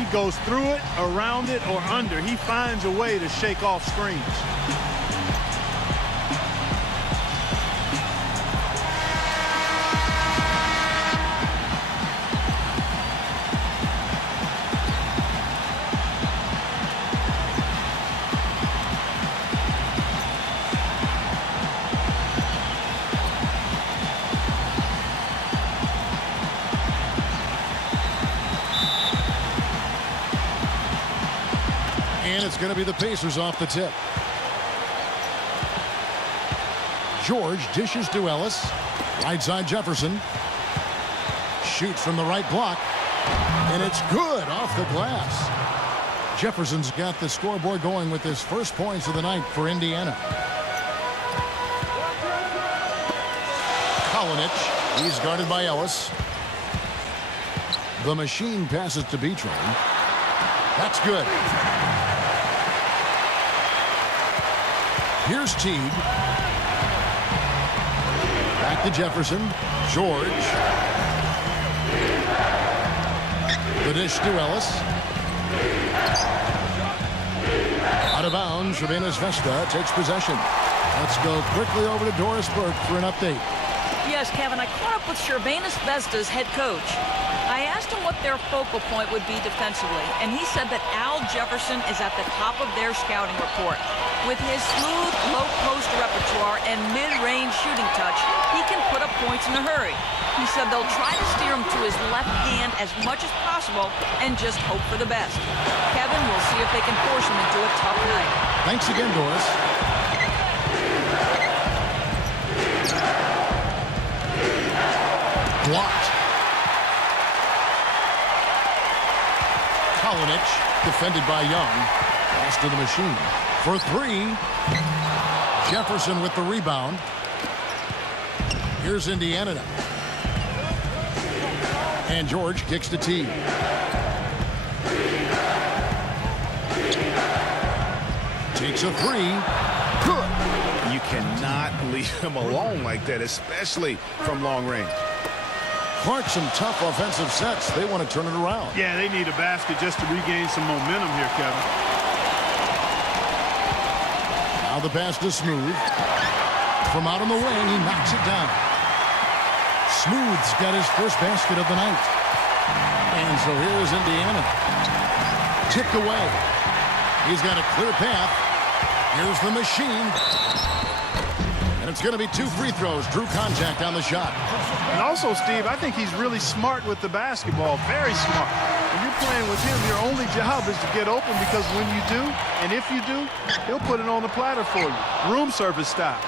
He goes through it, around it, or under. He finds a way to shake off screens. And it's going to be the Pacers off the tip. George dishes to Ellis. Right side Jefferson. Shoots from the right block. And it's good off the glass. Jefferson's got the scoreboard going with his first points of the night for Indiana. Kolinic. He's guarded by Ellis. The machine passes to Beatron. That's good. Here's Teague. Back to Jefferson. George. The dish to Ellis. Out of bounds. Zvezda takes possession. Let's go quickly over to Doris Burke for an update. Yes, Kevin, I caught up with Zvezda's head coach. I asked him what their focal point would be defensively, and he said that Al Jefferson is at the top of their scouting report. With his smooth, low-post repertoire and mid-range shooting touch, he can put up points in a hurry. He said they'll try to steer him to his left hand as much as possible and just hope for the best. Kevin, we'll see if they can force him into a tough night. Thanks again, Doris. Blocked. Kolinic, defended by Young. Pass to the machine. For three. Jefferson with the rebound. Here's Indiana now. And George kicks to T. Takes a three. Good. You cannot leave him alone like that, especially from long range. Clark, some tough offensive sets. They want to turn it around. Yeah, they need a basket just to regain some momentum here, Kevin. Now the pass to Smooth. From out on the wing, he knocks it down. Smooth's got his first basket of the night. And so here's Indiana. Tipped away. He's got a clear path. Here's the machine. And it's going to be 2 free throws. Drew contact on the shot. And also, Steve, I think he's really smart with the basketball. Very smart. When you're playing with him, your only job is to get open, because when you do, and if you do, he'll put it on the platter for you. Room service style.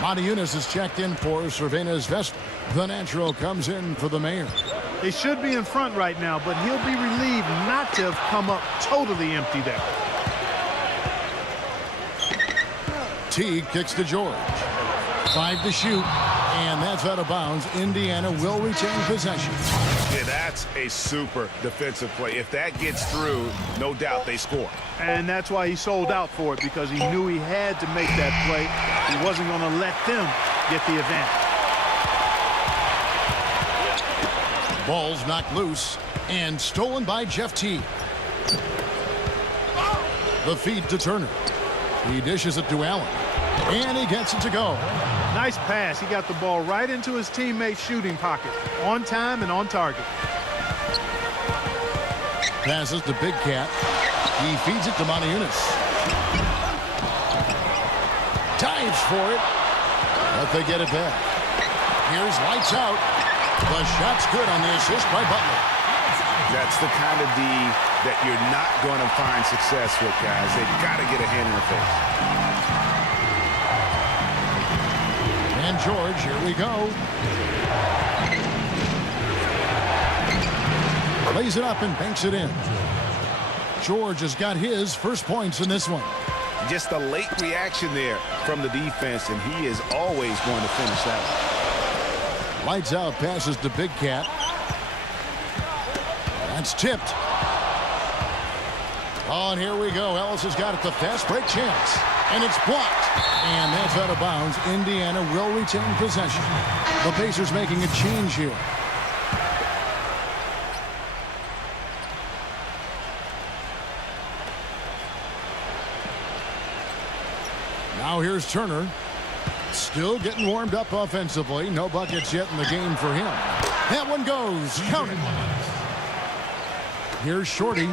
Matajunas is checked in for Zvezda. The natural comes in for the Mayor. They should be in front right now, but he'll be relieved not to have come up totally empty there. Teague kicks to George. 5 to shoot, and that's out of bounds. Indiana will retain possession. Yeah, that's a super defensive play. If that gets through, no doubt they score. And that's why he sold out for it, because he knew he had to make that play. He wasn't going to let them get the advantage. Ball's knocked loose and stolen by Jeff T. The feed to Turner. He dishes it to Allen. And he gets it to go. Nice pass. He got the ball right into his teammate's shooting pocket. On time and on target. Passes to Big Cat. He feeds it to Matajunas. Dives for it. But they get it back. Here's lights out. The shot's good on the assist by Butler. That's the kind of D that you're not going to find success with, guys. They've got to get a hand in the face. And George, here we go. Lays it up and banks it in. George has got his first points in this one. Just a late reaction there from the defense, and he is always going to finish that one. Lights out, passes to Big Cat. That's tipped. Oh, and here we go. Ellis has got it, the fast break chance. And it's blocked. And that's out of bounds. Indiana will retain possession. The Pacers making a change here. Now here's Turner. Still getting warmed up offensively. No buckets yet in the game for him. That one goes. Count it. Here's Shorty.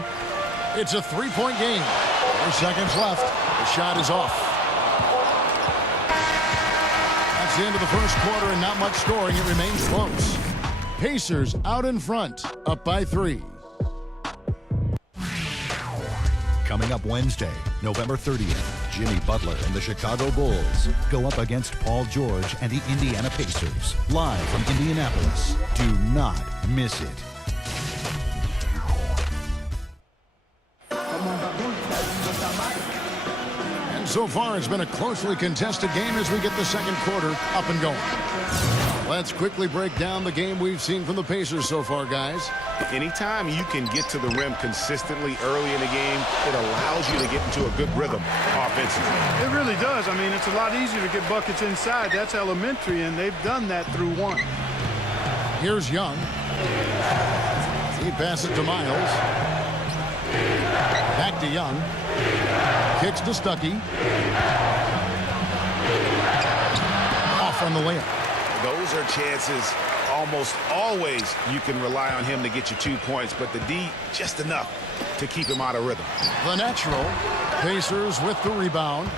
It's a three-point game. 4 seconds left. The shot is off. That's the end of the first quarter and not much scoring. It remains close. Pacers out in front, up by 3. Coming up Wednesday, November 30th, Jimmy Butler and the Chicago Bulls go up against Paul George and the Indiana Pacers. Live from Indianapolis. Do not miss it. And so far, it's been a closely contested game as we get the second quarter up and going. Let's quickly break down the game we've seen from the Pacers so far, guys. Anytime you can get to the rim consistently early in the game, it allows you to get into a good rhythm offensively. It really does. I mean, it's a lot easier to get buckets inside. That's elementary, and they've done that through one. Here's Young. He passes to Miles. Back to Young. Kicks to Stuckey. Off on the layup. Those are chances almost always you can rely on him to get you 2 points, but the D just enough to keep him out of rhythm. The natural. Pacers with the rebound.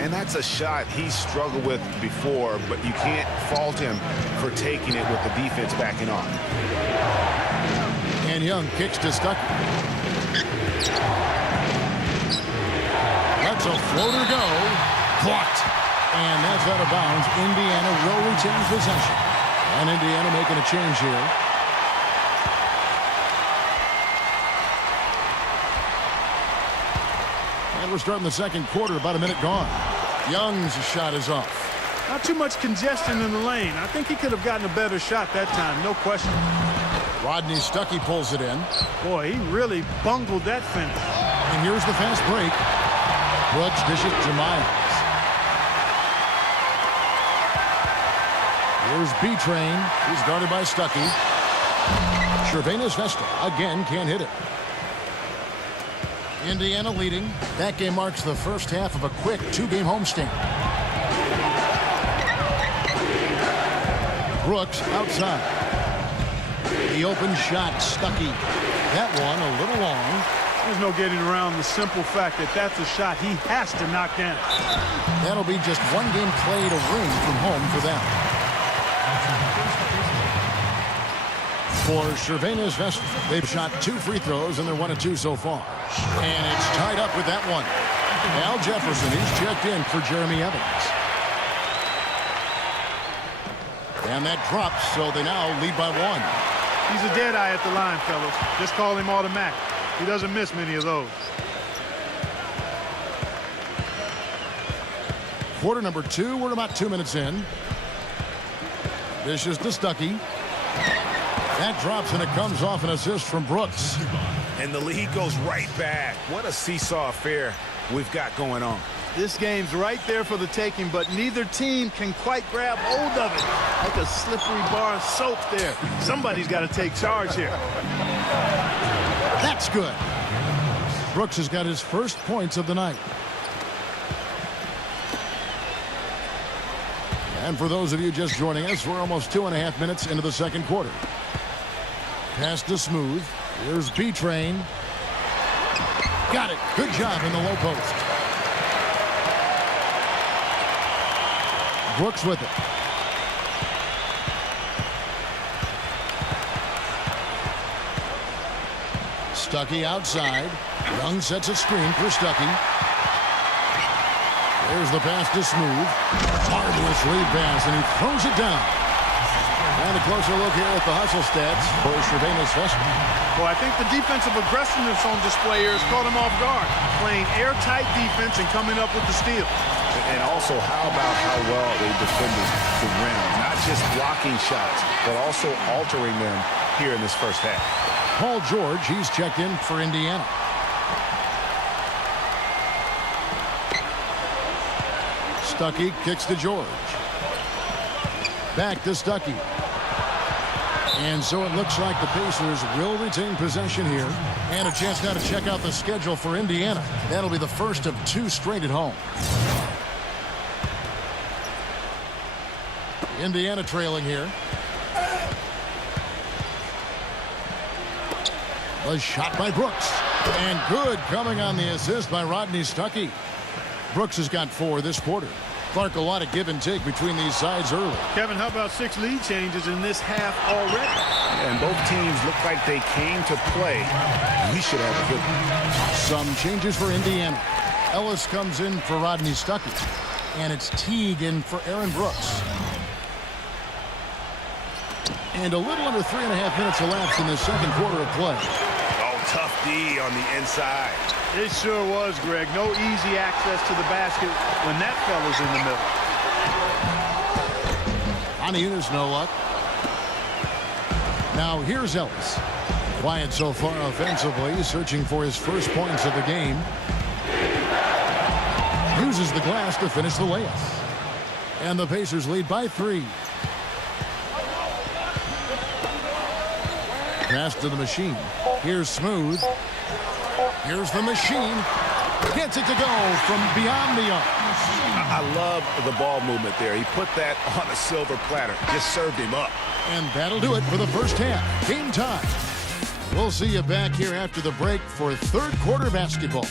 And that's a shot he struggled with before, but you can't fault him for taking it with the defense backing off. And Young kicks to Stuckey. Lets a floater go. Blocked. And that's out of bounds. Indiana will retain possession. And Indiana making a change here. And we're starting the second quarter, about a minute gone. Young's shot is off. Not too much congestion in the lane. I think he could have gotten a better shot that time, no question. Rodney Stuckey pulls it in. Boy, he really bungled that finish. And here's the fast break. Brooks dishes to Miles. Here's B-Train. He's guarded by Stuckey. Crvena Zvezda again can't hit it. Indiana leading. That game marks the first half of a quick 2-game homestand. Brooks outside. The open shot, Stuckey. That one a little long. There's no getting around the simple fact that that's a shot he has to knock down. That'll be just one game played a ring from home for them. For Crvena Zvezda, they've shot 2 free throws and they're 1 of 2 so far. And it's tied up with that one. Al Jefferson, he's checked in for Jeremy Evans. And that drops, so they now lead by 1. He's a dead eye at the line, fellas. Just call him automatic. He doesn't miss many of those. Quarter number 2, we're about 2 minutes in. Dishes to Stuckey. That drops and it comes off an assist from Brooks. And the lead goes right back. What a seesaw affair we've got going on. This game's right there for the taking, but neither team can quite grab hold of it. Like a slippery bar of soap there. Somebody's got to take charge here. That's good. Brooks has got his first points of the night. And for those of you just joining us, we're almost 2.5 minutes into the second quarter. Pass to Smooth. Here's B-Train. Got it. Good job in the low post. Brooks with it. Stuckey outside. Young sets a screen for Stuckey. There's the pass to Smooth. Marvelous lead pass, and he throws it down. And a closer look here at the hustle stats for Crvena Zvezda. Well, I think the defensive aggressiveness on display here has caught him off guard. Playing airtight defense and coming up with the steal. And also, how about how well they defended the rim? Not just blocking shots, but also altering them here in this first half. Paul George, he's checked in for Indiana. Stuckey kicks to George. Back to Stuckey. And so it looks like the Pacers will retain possession here. And a chance now to check out the schedule for Indiana. That'll be the first of 2 straight at home. Indiana trailing here. A shot by Brooks. And good coming on the assist by Rodney Stuckey. Brooks has got 4 this quarter. Clark, a lot of give and take between these sides early. Kevin, how about 6 lead changes in this half already? And both teams look like they came to play. We should have a good one. Some changes for Indiana. Ellis comes in for Rodney Stuckey. And it's Teague in for Aaron Brooks. And a little under 3.5 minutes elapsed in the second quarter of play. Oh, tough D on the inside. It sure was, Greg. No easy access to the basket when that fella's in the middle. On Eunice, no luck. Now here's Ellis. Quiet so far offensively, searching for his first points of the game. Uses the glass to finish the layup. And the Pacers lead by 3. Pass to the machine. Here's Smooth. Here's the machine. Gets it to go from beyond the arc. I love the ball movement there. He put that on a silver platter. Just served him up. And that'll do it for the first half. Game time. We'll see you back here after the break for third quarter basketball.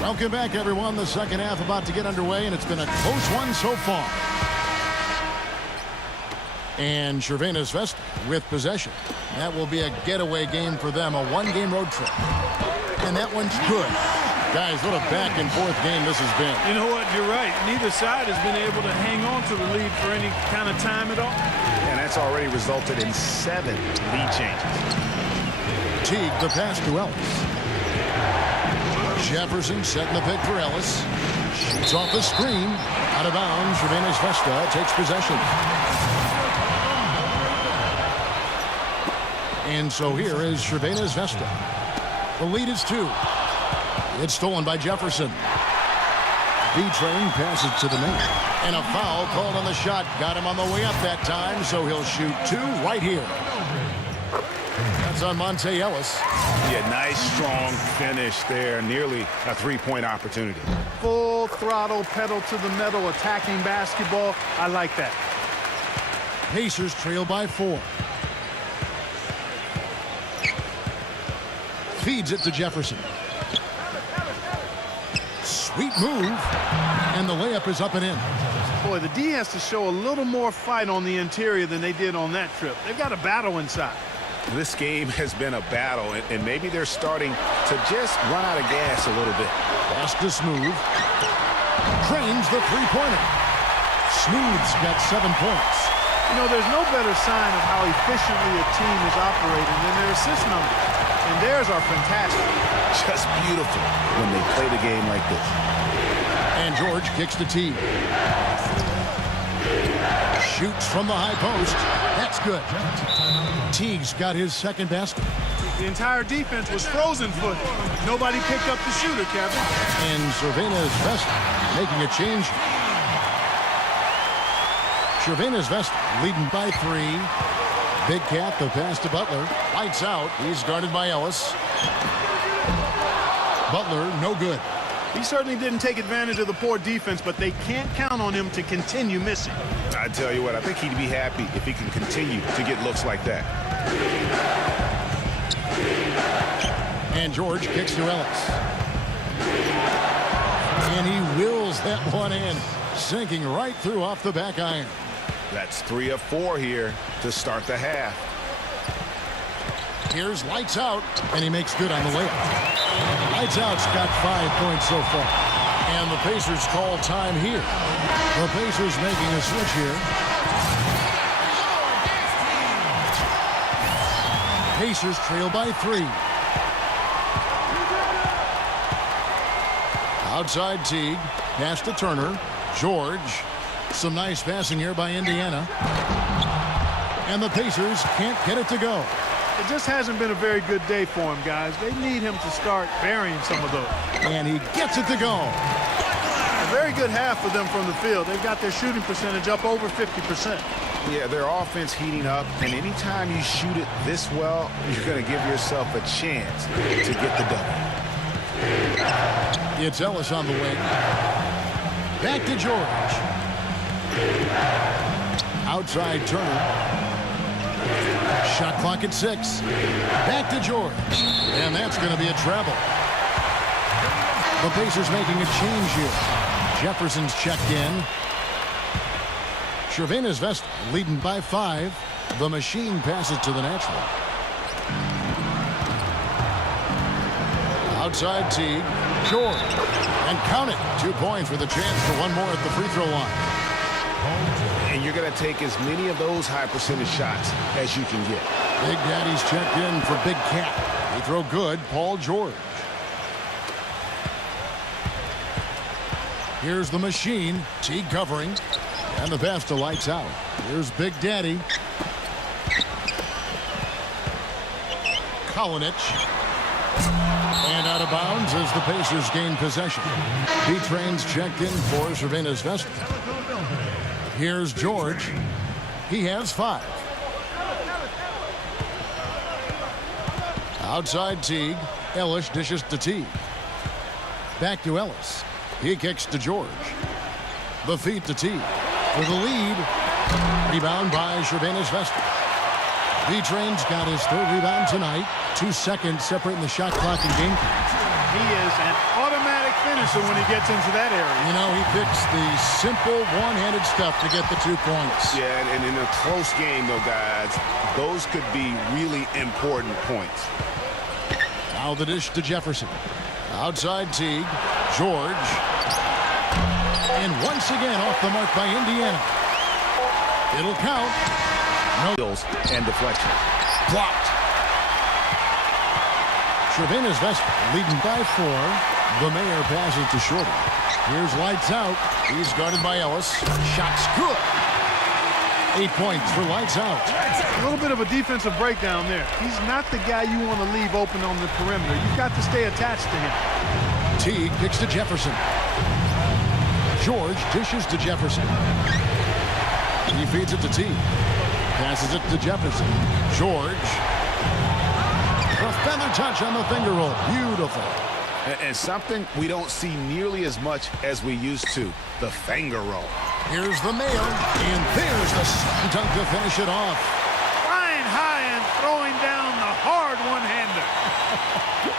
Welcome back, everyone. The second half about to get underway, and it's been a close one so far. And Crvena Zvezda with possession. That will be a getaway game for them, a one-game road trip. And that one's good. Guys, what a back-and-forth game this has been. You know what? You're right. Neither side has been able to hang on to the lead for any kind of time at all. And that's already resulted in 7 lead changes. Teague, the pass to Ellis. Jefferson setting the pick for Ellis. Shoots off the screen. Out of bounds. Crvena Zvezda takes possession. And so here is Crvena Zvezda. The lead is 2. It's stolen by Jefferson. B-Train passes to the net. And a foul called on the shot. Got him on the way up that time, so he'll shoot 2 right here. That's on Monte Ellis. Yeah, nice, strong finish there. Nearly a 3-point opportunity. Full throttle, pedal to the metal, attacking basketball. I like that. Pacers trail by 4. Feeds it to Jefferson. Sweet move. And the layup is up and in. Boy, the D has to show a little more fight on the interior than they did on that trip. They've got a battle inside. This game has been a battle, and maybe they're starting to just run out of gas a little bit. Pass to Smooth. Trains the three-pointer. Smooth's got 7 points. You know, there's no better sign of how efficiently a team is operating than their assist numbers. And theirs are fantastic. Just beautiful when they play the game like this. And George kicks to Teague. Shoots from the high post. That's good. Teague's got his second basket. The entire defense was frozen footed. Nobody picked up the shooter, Kevin. And Crvena Zvezda making a change. Crvena Zvezda leading by 3. Big Cat, the pass to Butler. Lights out. He's guarded by Ellis. Butler, no good. He certainly didn't take advantage of the poor defense, but they can't count on him to continue missing. I tell you what, I think he'd be happy if he can continue to get looks like that. And George kicks to Ellis. And he wills that one in, sinking right through off the back iron. That's 3 of 4 here to start the half. Here's Lights Out, and he makes good on the layup. Lights Out's got 5 points so far. And the Pacers call time here. The Pacers making a switch here. Pacers trail by 3. Outside Teague. Pass to Turner. George. Some nice passing here by Indiana. And the Pacers can't get it to go. It just hasn't been a very good day for him, guys. They need him to start burying some of those. And he gets it to go. A very good half for them from the field. They've got their shooting percentage up over 50%. Yeah, their offense heating up, and anytime you shoot it this well, you're going to give yourself a chance to get the double. It's Ellis on the wing. Back to George. Outside Turner. Shot clock at 6. Back to George. And that's going to be a travel. The Pacers making a change here. Jefferson's checked in. Crvena Zvezda leading by 5. The machine passes to the natural. Outside Teague. George. And count it. 2 points with a chance for one more at the free throw line. And you're going to take as many of those high percentage shots as you can get. Big Daddy's checked in for Big Cat. They throw good. Paul George. Here's the machine. Teague covering. And the pass to lights out. Here's Big Daddy. Kalinich. And out of bounds as the Pacers gain possession. B-Train's checked in for Crvena Zvezda. Here's George. He has 5. Outside Teague. Ellis dishes to Teague. Back to Ellis. He kicks to George. The feed to Teague. For the lead. Rebound by Crvena Zvezda. B-Train's got his 3rd rebound tonight. 2 seconds separating the shot clock and game clock. He is an automatic finisher when he gets into that area. You know, he picks the simple one-handed stuff to get the 2 points. Yeah, and in a close game, though, guys, those could be really important points. Now the dish to Jefferson. Outside Teague. George. And once again off the mark by Indiana. It'll count. No. And deflection. Blocked. Crvena Zvezda leading by 4. The Mayor passes to Shorty. Here's lights out. He's guarded by Ellis. Shot's good. 8 points for lights out. A little bit of a defensive breakdown there. He's not the guy you want to leave open on the perimeter. You've got to stay attached to him. Teague kicks to Jefferson. George dishes to Jefferson. He feeds it to Teague. Passes it to Jefferson. George. A feather touch on the finger roll. Beautiful. And something we don't see nearly as much as we used to, the finger roll. Here's the Mayo. And there's the slam dunk to finish it off. Flying high and throwing down the hard one-hander.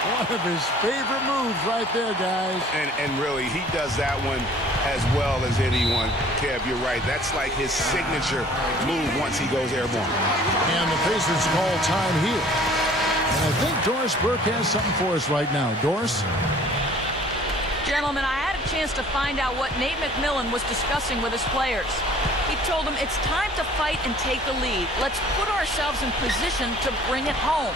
One of his favorite moves right there, guys. And really, he does that one as well as anyone. Kev, you're right. That's like his signature move once he goes airborne. And the Pacers call time here. And I think Doris Burke has something for us right now. Doris? Gentlemen, I had a chance to find out what Nate McMillan was discussing with his players. He told them it's time to fight and take the lead. Let's put ourselves in position to bring it home.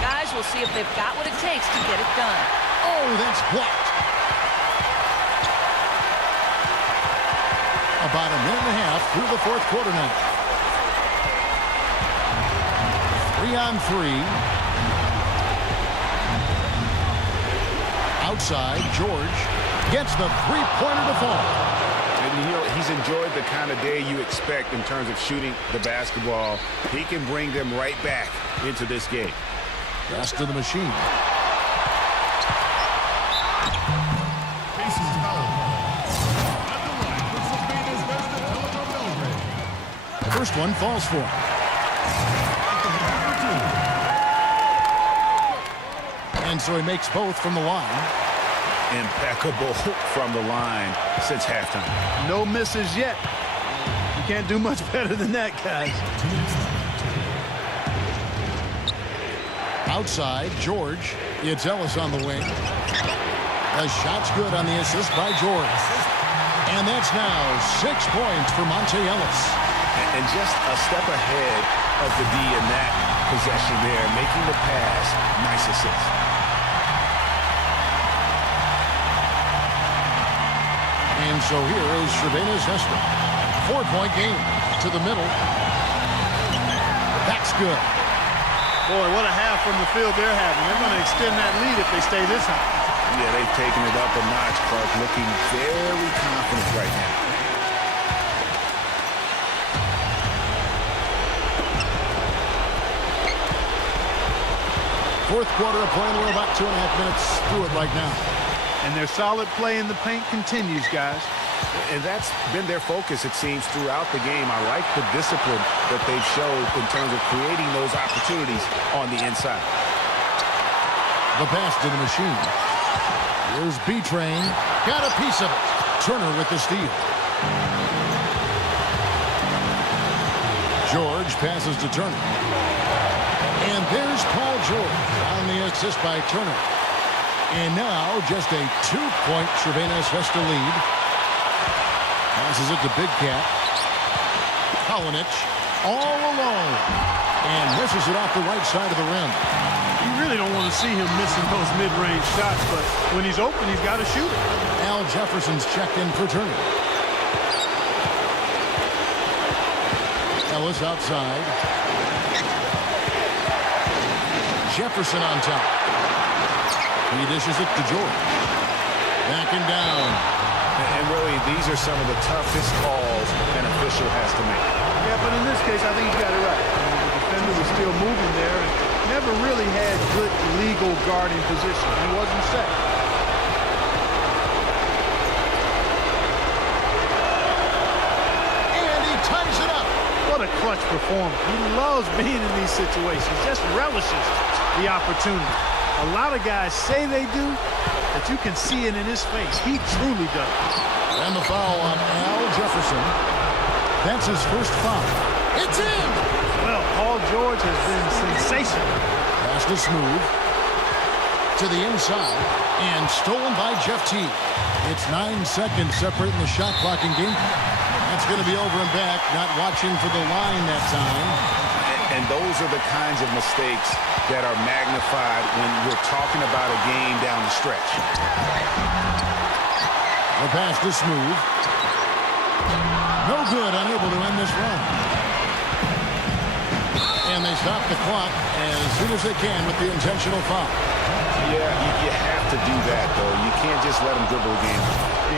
Guys, we'll see if they've got what it takes to get it done. Oh, that's blocked. About a minute and a half through the 4th quarter now. 3 on 3. Outside, George gets the 3-pointer to fall. And you know, he's enjoyed the kind of day you expect in terms of shooting the basketball. He can bring them right back into this game. Pass to the machine. First one falls for him. And so he makes both from the line. Impeccable from the line since halftime. No misses yet. You can't do much better than that, guys. Outside, George. It's Ellis on the wing. The shot's good on the assist by George. And that's now 6 points for Monte Ellis. And just a step ahead of the D in that possession there, making the pass. Nice assist. And so here is Crvena Zvezda. 4-point game to the middle. That's good. Boy, what a half from the field they're having. They're going to extend that lead if they stay this high. Yeah, they've taken it up a notch, Clark, looking very confident right now. Fourth quarter of play, and we're about 2.5 minutes through it right now. And their solid play in the paint continues, guys. And that's been their focus, it seems, throughout the game. I like the discipline that they've showed in terms of creating those opportunities on the inside. The pass to the machine. Here's B-Train. Got a piece of it. Turner with the steal. George passes to Turner. And there's Paul George on the assist by Turner. And now just a 2-point Crvena Zvezda lead. Passes it to Big Cat. Kalinic all alone. And misses it off the right side of the rim. You really don't want to see him missing those mid-range shots, but when he's open, he's got to shoot it. Al Jefferson's checked in for Turner. Ellis outside. Jefferson on top. He dishes it to George. Backing down. And really, these are some of the toughest calls an official has to make. Yeah, but in this case, I think he's got it right. The defender was still moving there and never really had good legal guarding position. He wasn't set. And he ties it up. What a clutch performer. He loves being in these situations, just relishes the opportunity. A lot of guys say they do, but you can see it in his face. He truly does. And the foul on Al Jefferson. That's his first foul. It's in! Well, Paul George has been sensational. Pass to Smooth. To the inside. And stolen by Jeff T. It's 9 seconds separating the shot clock in game. That's going to be over and back. Not watching for the line that time. And those are the kinds of mistakes that are magnified when we're talking about a game down the stretch. The pass to Smooth. No good, unable to end this run. And they stop the clock as soon as they can with the intentional foul. Yeah, you have to do that, though. You can't just let them dribble the game.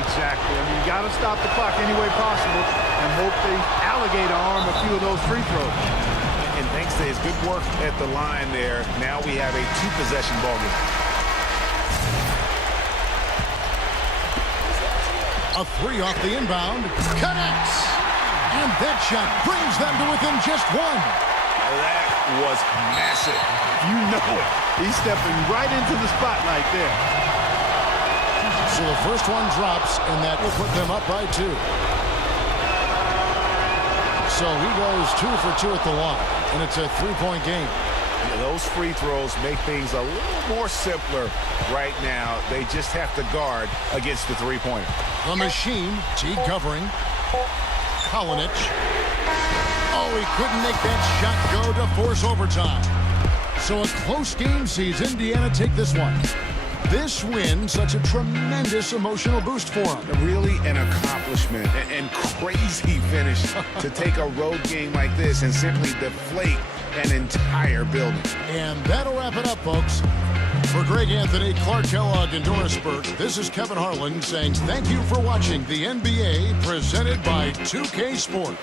Exactly. I mean, you got to stop the clock any way possible and hope they alligator arm a few of those free throws. And thanks to his good work at the line there, now we have a 2-possession ball game. A 3 off the inbound. Connects! And that shot brings them to within just 1. That was massive. You know it. He's stepping right into the spotlight there. So the first one drops, and that will put them up by 2. So he goes 2 for 2 at the line, and it's a 3-point game. Yeah, those free throws make things a little more simpler right now. They just have to guard against the three-pointer. The machine, T covering. Kalinic. Oh, he couldn't make that shot go to force overtime. So a close game sees Indiana take this one. This win, such a tremendous emotional boost for them. Really an accomplishment and crazy finish to take a road game like this and simply deflate an entire building. And that'll wrap it up, folks. For Greg Anthony, Clark Kellogg, and Doris Burke, this is Kevin Harlan saying thank you for watching the NBA presented by 2K Sports.